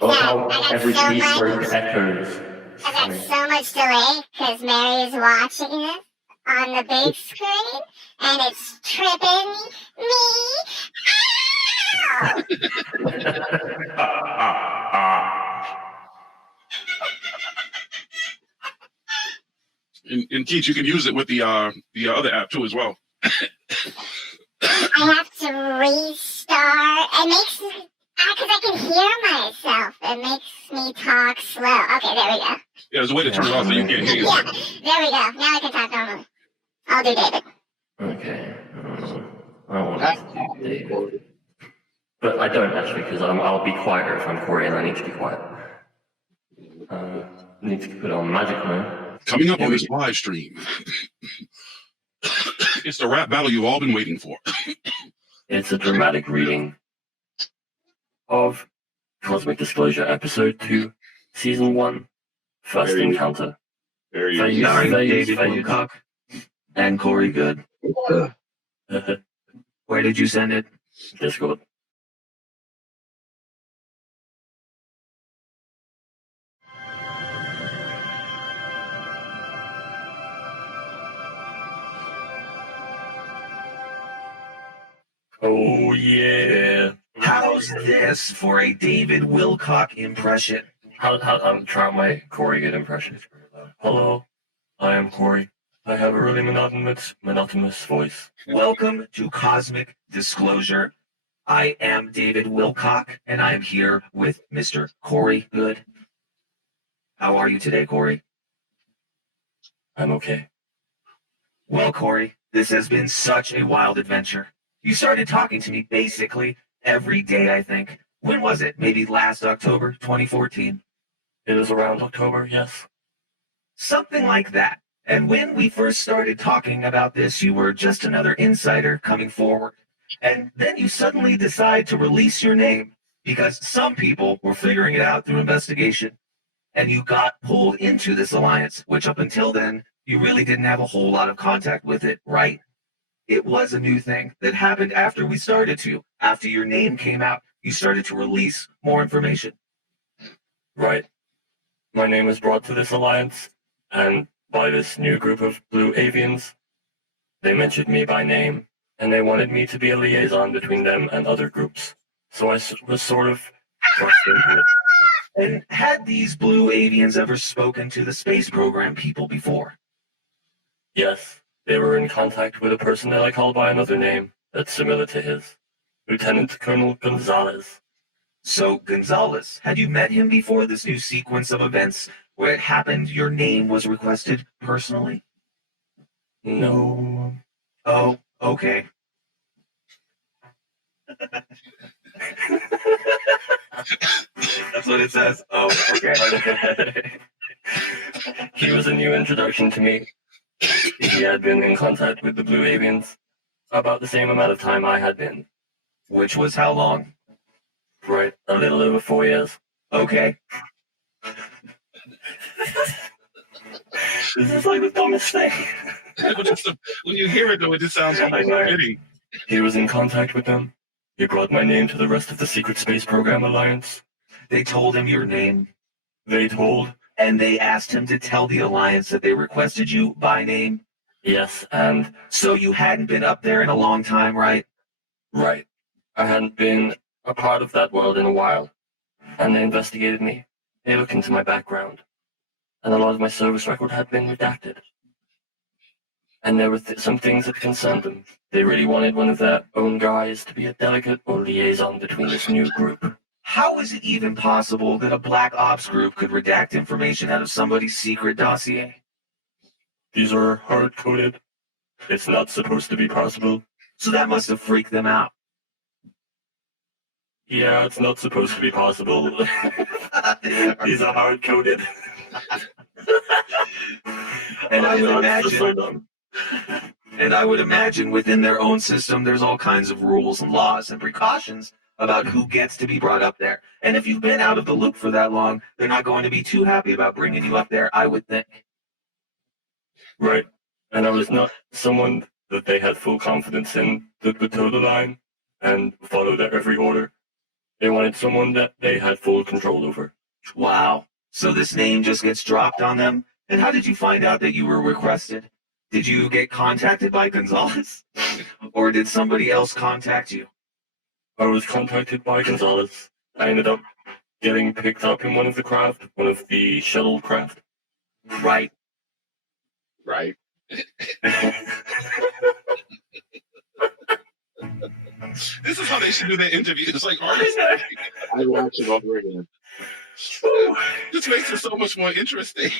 got every so keystroke much. echoes. I got so much delay because Mary is watching this on the big screen, and it's tripping me out. And Keith, you can use it with the other app too as well. I have to restart. It makes me, because I can hear myself. It makes me talk slow. Okay, there we go. Yeah, there's a way to turn it off so you can't hear yourself. Yeah, there we go. Now I can talk normally. I'll do David. Okay. I want to do David. But I don't actually, because I'll be quieter if I'm Corey and I need to be quiet. Need to put on magic mode. Coming up on this live stream, it's the rap battle you've all been waiting for. It's a dramatic reading of Cosmic Disclosure Episode 2, Season 1, First Encounter. Starring David Wilcock and Corey Good. Where did you send it? Discord. Oh yeah. How's this for a David Wilcock impression? I'm trying my Corey Good impression. Hello, I am Corey. I have a really monotonous voice. Welcome to Cosmic Disclosure. I am David Wilcock, and I am here with Mr. Corey Good. How are you today, Corey? I'm okay. Well, Corey, this has been such a wild adventure. You started talking to me basically every day, I think. When was it? Maybe last October, 2014? It is around October, yes. Something like that. And when we first started talking about this, you were just another insider coming forward. And then you suddenly decide to release your name because some people were figuring it out through investigation. And you got pulled into this alliance, which up until then, you really didn't have a whole lot of contact with it, right? It was a new thing that happened after we started to. After your name came out, you started to release more information. Right. My name was brought to this alliance, and by this new group of blue avians. They mentioned me by name, and they wanted me to be a liaison between them and other groups. So I was sort of thrust into it. And had these blue avians ever spoken to the space program people before? Yes, they were in contact with a person that I call by another name that's similar to his. Lieutenant Colonel Gonzalez. So, Gonzalez, had you met him before this new sequence of events where it happened your name was requested personally? No. Oh, okay. That's what it says. Oh, okay. He was a new introduction to me. He had been in contact with the Blue Avians about the same amount of time I had been. Which was how long? Right, a little over 4 years. Okay. This is like the dumbest thing. When you hear it, though, it just sounds almost fitting. He was in contact with them. He brought my name to the rest of the Secret Space Program Alliance. They told him your name? They told. And they asked him to tell the Alliance that they requested you by name? Yes, and... So you hadn't been up there in a long time, right? Right. I hadn't been a part of that world in a while. And they investigated me. They looked into my background. And a lot of my service record had been redacted. And there were some things that concerned them. They really wanted one of their own guys to be a delegate or liaison between this new group. How is it even possible that a black ops group could redact information out of somebody's secret dossier? These are hard-coded. It's not supposed to be possible. So that must have freaked them out. Yeah, it's not supposed to be possible. These are hard-coded. And I would imagine within their own system, there's all kinds of rules and laws and precautions about who gets to be brought up there. And if you've been out of the loop for that long, they're not going to be too happy about bringing you up there, I would think. Right. And I was not someone that they had full confidence in that would toe the line and follow their every order. They wanted someone that they had full control over. Wow. So this name just gets dropped on them? And how did you find out that you were requested? Did you get contacted by Gonzalez? Or did somebody else contact you? I was contacted by Gonzalez. I ended up getting picked up in one of the shuttle craft. Right. Right. This is how they should do their interviews. Like artists. I watch it over again. This makes it so much more interesting.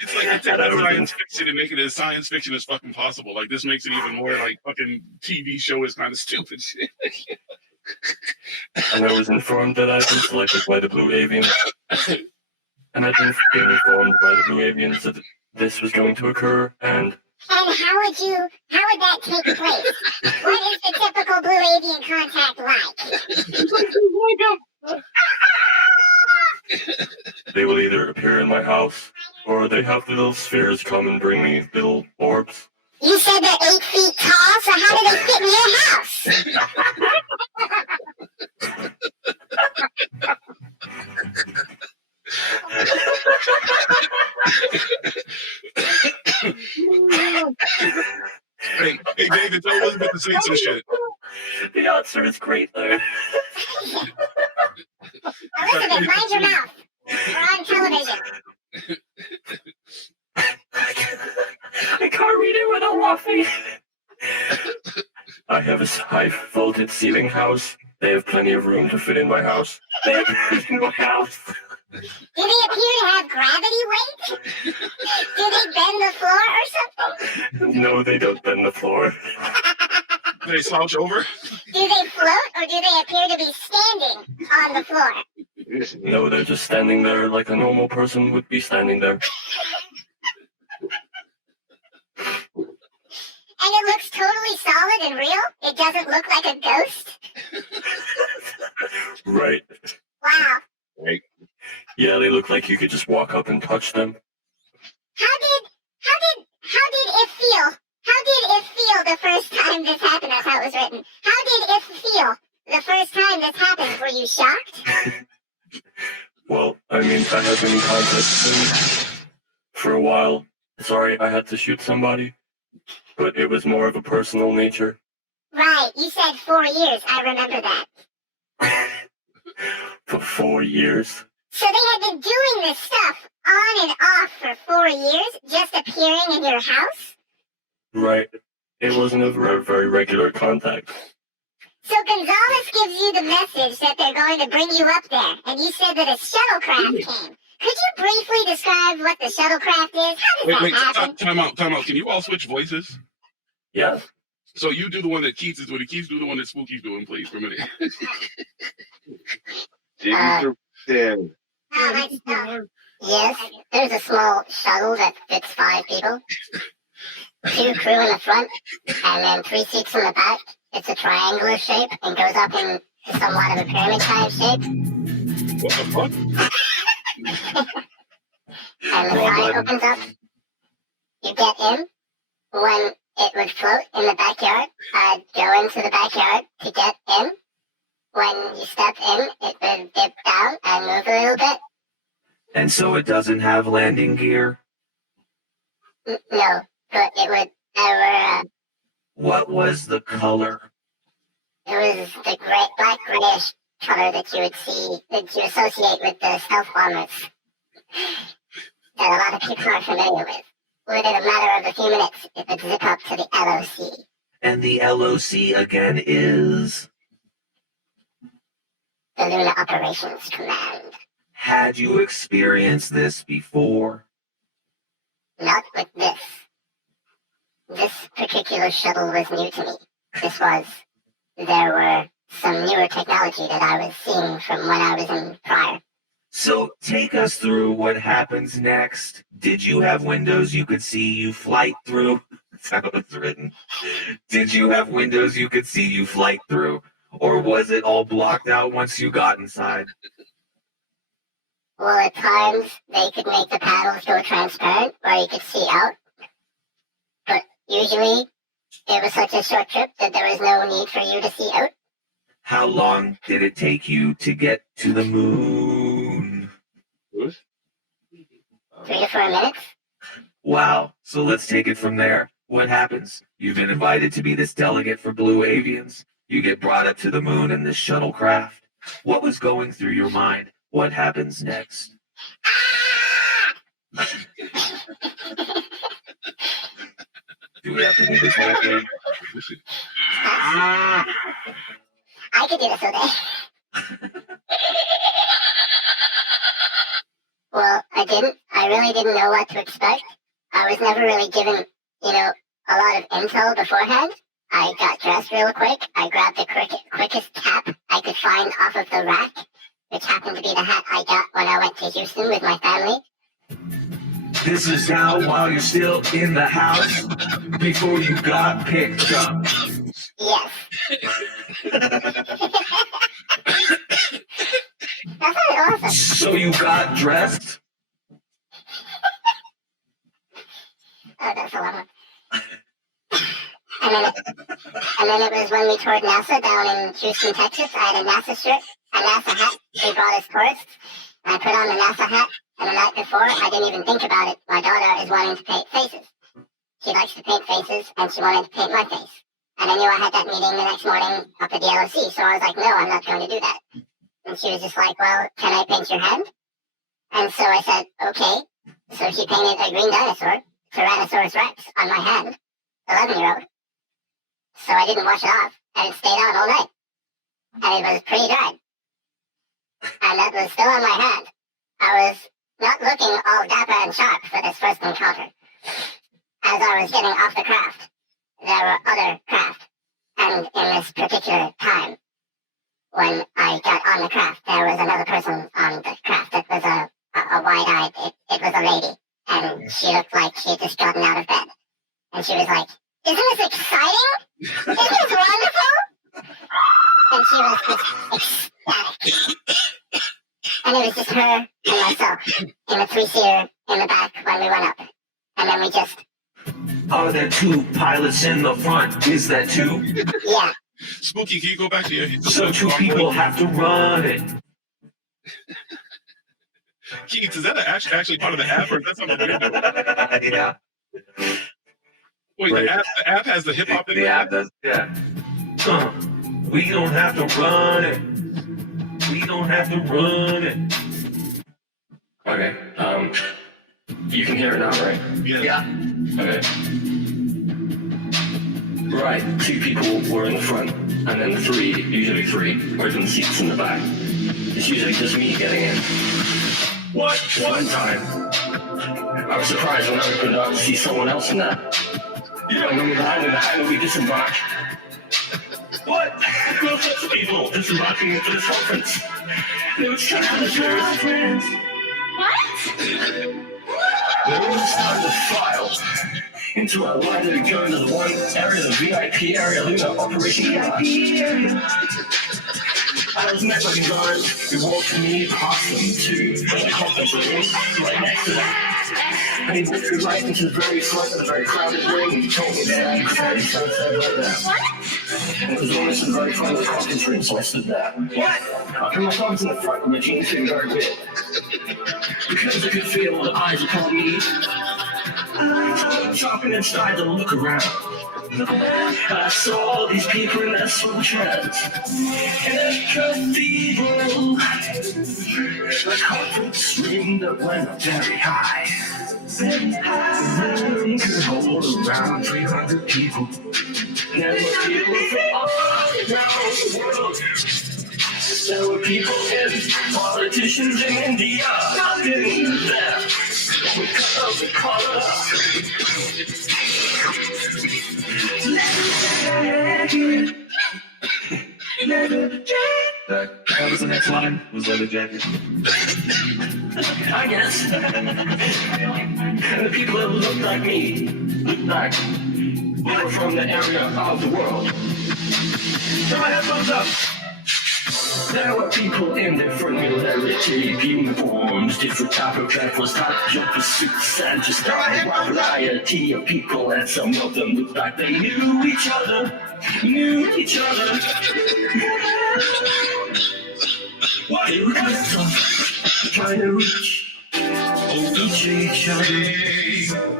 It's like taking science fiction and making it as science fiction as fucking possible. Like this makes it even more like fucking TV show is kind of stupid shit. And I was informed that I'd been selected by the Blue Avian. And I'd been informed by the Blue Avians that this was going to occur, and how would that take place? What is the typical Blue Avian contact like? they will either appear in my house, or they have little spheres come and bring me little orbs. You said they're 8 feet tall, so how do they fit in your house? Hey, David, tell Elizabeth to say some shit. The answer is great, though. Elizabeth, mind your mouth. We're on television. I can't read it without laughing. I have a high-vaulted ceiling house. They have plenty of room to fit in my house. They have room in my house. Do they appear to have gravity weight? Do they bend the floor or something? No, they don't bend the floor. Do they slouch over? Do they float, or do they appear to be standing on the floor? No, they're just standing there like a normal person would be standing there. And it looks totally solid and real? It doesn't look like a ghost? Right. Wow. Right. Yeah, they look like you could just walk up and touch them. How did it feel? How did it feel the first time this happened? That's how it was written. How did it feel the first time this happened? Were you shocked? Well, I mean, I had been in contact with them for a while. Sorry, I had to shoot somebody, but it was more of a personal nature. Right, you said 4 years. I remember that. For 4 years. So they had been doing this stuff on and off for 4 years, just appearing in your house? Right. It wasn't a very regular contact. So Gonzalez gives you the message that they're going to bring you up there, and you said that a shuttlecraft came. Could you briefly describe what the shuttlecraft is? How does that happen? Time out. Can you all switch voices? Yeah. So you do the one that Keats is doing, Keats do the one that Spooky's doing, please, for a minute. Yes, there's a small shuttle that fits 5 people. 2 crew in the front, and then 3 seats in the back. It's a triangular shape and goes up in somewhat of a pyramid-type shape. What the fuck? And the side opens up. You get in. When it would float in the backyard, I'd go into the backyard to get in. When you step in, it would dip down and move a little bit. And so it doesn't have landing gear? No, but it would never. What was the color? It was the black grayish color that you would see, that you associate with the stealth bombers that a lot of people are familiar with. Within a matter of a few minutes, it would zip up to the LOC. And the LOC again is? The Lunar Operations Command. Had you experienced this before? Not with this. This particular shuttle was new to me. There were some newer technology that I was seeing from when I was in prior. So take us through what happens next. Did you have windows you could see you flight through? That's how it's written. Did you have windows you could see you flight through? Or was it all blocked out once you got inside? Well, at times, they could make the panels go transparent where you could see out. But usually, it was such a short trip that there was no need for you to see out. How long did it take you to get to the moon? 3 to 4 minutes. Wow. So let's take it from there. What happens? You've been invited to be this delegate for Blue Avians. You get brought up to the moon in this shuttlecraft. What was going through your mind? What happens next? Do we have to do this whole thing? I could do this all day. Well, I really didn't know what to expect. I was never really given, a lot of intel beforehand. I got dressed real quick. I grabbed the quickest cap I could find off of the rack, which happened to be the hat I got when I went to Houston with my family. This is now while you're still in the house, before you got picked up. Yes. That's really awesome. So you got dressed? Oh, that's a lot of. And then it was when we toured NASA down in Houston, Texas. I had a NASA shirt, a NASA hat they brought us tourists. And I put on the NASA hat, and the night before, I didn't even think about it. My daughter is wanting to paint faces. She likes to paint faces, and she wanted to paint my face. And I knew I had that meeting the next morning up at the LOC, so I was like, no, I'm not going to do that. And she was just like, well, can I paint your hand? And so I said, okay. So she painted a green dinosaur, Tyrannosaurus Rex, on my hand, 11-year-old. So I didn't wash it off, and it stayed on all night. And it was pretty dry. And that was still on my hand. I was not looking all dapper and sharp for this first encounter. As I was getting off the craft, there were other craft. And in this particular time, when I got on the craft, there was another person on the craft that was a wide-eyed, it was a lady. And she looked like she had just gotten out of bed. And she was like, isn't this exciting? Isn't this wonderful? And she was just ecstatic. And it was just her and myself in a 3-seater in the back when we went up. And then we just... Are there 2 pilots in the front? Is that 2? Yeah. Spooky, can you go back to your... So 2 people have to run it. Keith, is that actually part of the app, or is that something we're doing? Yeah. Wait, Right. the app has the hip-hop in The it? app does, yeah. We don't have to run it. We don't have to run it. Okay. You can hear it now, right? Yeah. Okay. Right. 2 people were in the front, and then usually three, were in the seats in the back. It's usually just me getting in. What? One time, I was surprised when I opened up to see someone else in that. And when we behind me, we disembarked. What? Groups of people disembarking into this conference. They were trying to share our friends. They were starting to file into our line to go into the one area, the VIP area, Luna Operation VIP area. I was met by the guards who walked me past them to the conference room right next to that. And he walked me right into the very front of the very crowded room and he told me that I was very right there. And it was almost in the very front of the conference room, so I stood there. I put my thumbs in the front with my jeans fitting very big. Because I could feel the eyes upon me. I dropping inside to look around. I saw all these people in their sweatshirts in a cathedral, a conference room that went up very high. The room could hold around 300 people. There were people from all around the world. There were people in, politicians in India, up in there, with colors of color. That was the next line, was leather jacket. I guess. And the people that looked like me, looked like they were from the area of the world. Turn my headphones up. There were people in different military uniforms, different type of camouflage, type jumpsuits, and just a wide variety of people, and some of them looked like they knew each other. Why you trying to reach each other,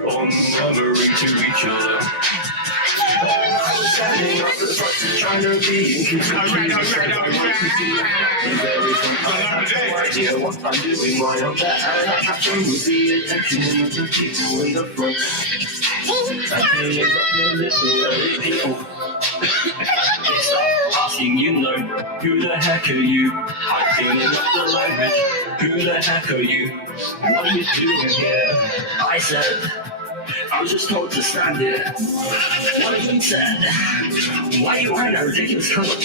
unraveling to each other. Standing up the front, trying to be inclusive. No idea what I'm doing, why I'm that. I capture with the attention of the people in the front. I feel like people. Asking you know, who the heck are you? I'm feeling up the language. Who the heck are you? What are you doing here? I said, I was just told to stand here. One of them said, why are you wearing a ridiculous coat?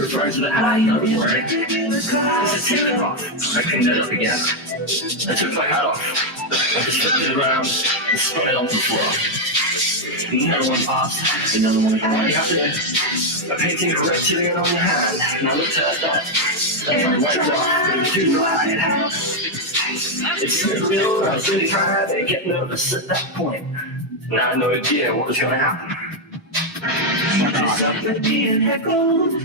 Referring to the hat I was wearing. This is taken off. I cleaned it up again. I took my hat off. I just flipped it around and spun it onto the floor. Another one passed. Another one already happened. A painting of red sitting on your hand. And I looked at that. That's my white rock. It was too wide. It's in the middle. I was really trying to get nervous at that point. And I had no idea what was going to happen. Something being heckled.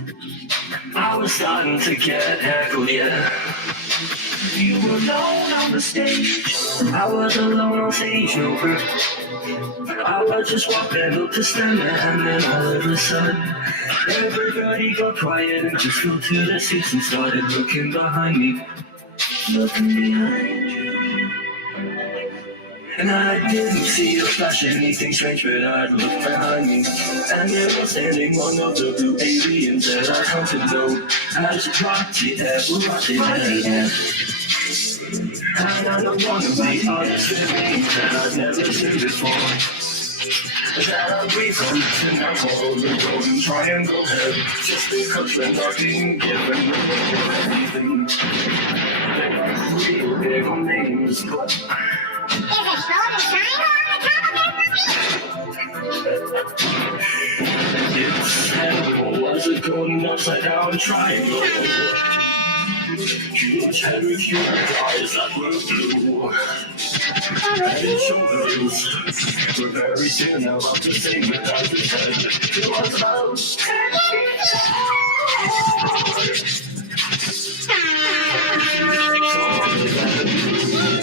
I was starting to get heckled, yeah. You were alone on the stage. I was alone on stage, no group. I was just walking up to stand there, and then all of a sudden, everybody got quiet and just flew to their seats and started looking behind me. Looking behind you. And I didn't see or flash anything strange, but I looked behind me. And there was standing one of the blue aliens that I come to know as Rocky F. And I know one of the other things that I've never seen before. That I breathe on and I follow the golden triangle head. Just because we're not being given anything. They're not real big on names, but Is a golden triangle on the top of everything? it's terrible as a golden upside down triangle. Huge head with huge eyes that were blue. And its shoulders were very thin, about the same as its head. It was about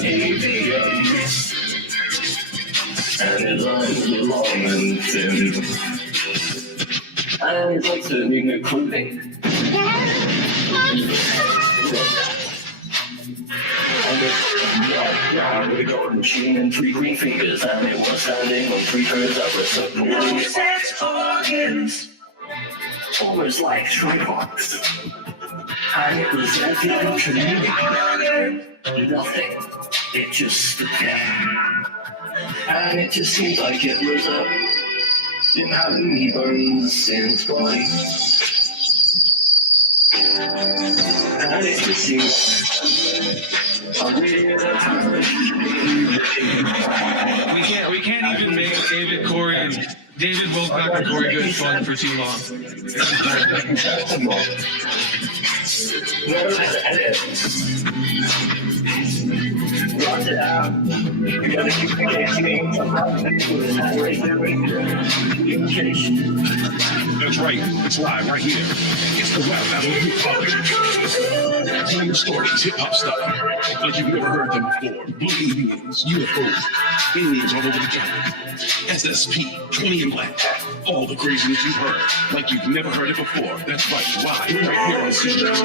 8 a.m. And it runs long and thin. And it's like turning a clothing. And it's round with a golden machine and 3 green fingers, and it was standing on 3 birds that were supporting its organs, almost like tripods. And it was as if it communicated nothing. It just stood there. And it just seemed like it was up. Didn't have any bones in its body. And it just seemed We can't even make David, Corey, and David Wilcock and Corey Good fun for too long. Rot it out. You gotta keep communicating. That's right. It's live right here. It's the rap battle of hip hop. Telling stories, hip hop stuff, like you've never heard them before. Blue beings, UFOs, aliens all over the planet. SSP, 20 in black. All the craziness you've heard, like you've never heard it before. That's right. Live right here on CBS.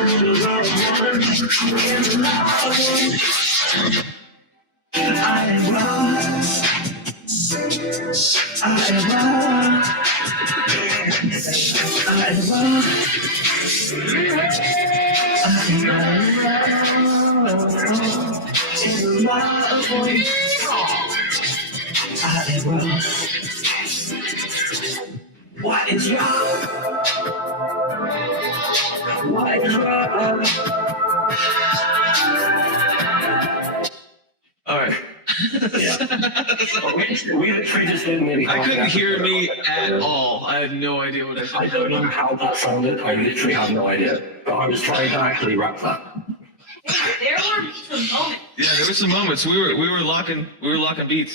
What is wrong? What is wrong? All right. We literally just did maybe. I half couldn't an hear episode. me at all. I had no idea what I I said. don't know how that sounded. I literally have no idea. But I was trying to actually rap that. There were some moments. Yeah, there were some moments we were locking beats.